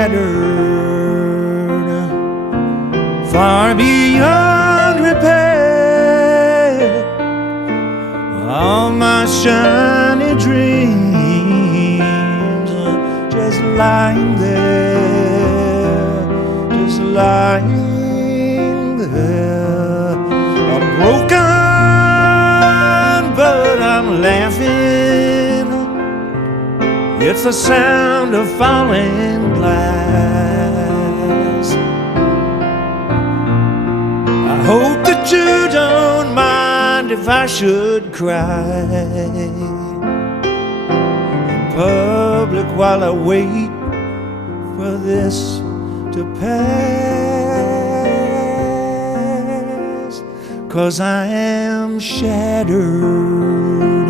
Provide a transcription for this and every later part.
shattered, far beyond repair. All my shiny dreams are just lying there, just lying there. I'm broken, but I'm laughing. It's the sound of falling glass. I hope that you don't mind if I should cry in public while I wait for this to pass. 'Cause I am shattered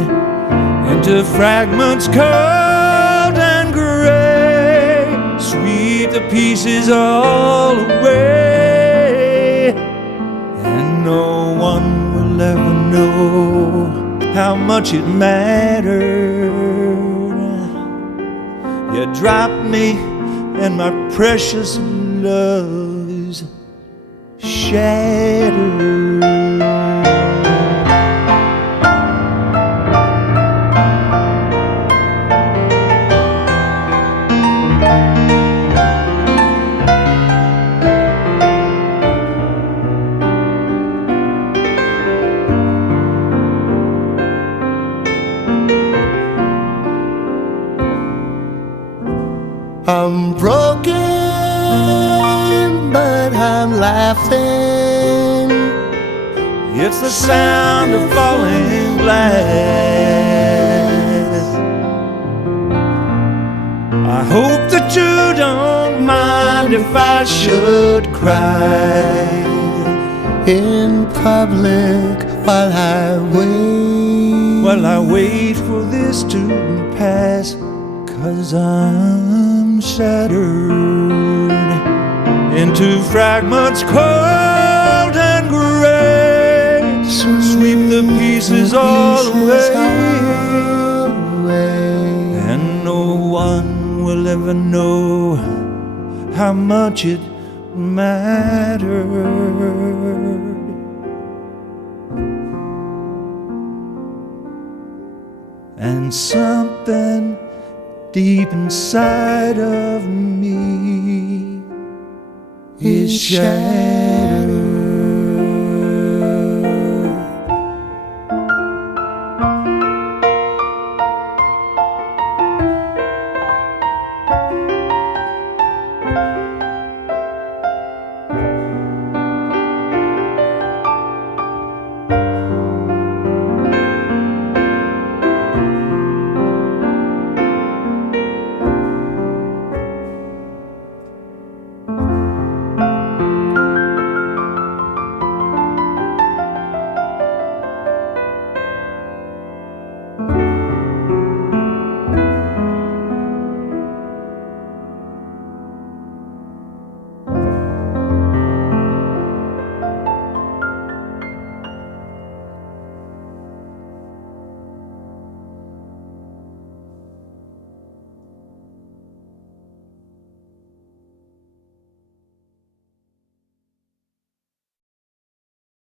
into fragments cold and gray. Sweep the pieces all away, and no one will ever know how much it mattered. You dropped me and my precious love's shattered. I'm broken, but I'm laughing. It's the sound of falling glass. I hope that you don't mind if I should cry In public while I wait for this to pass. 'Cause I'm shattered into fragments cold and gray. Sweep the pieces all away, and no one will ever know how much it mattered. And something deep inside of me is shattered.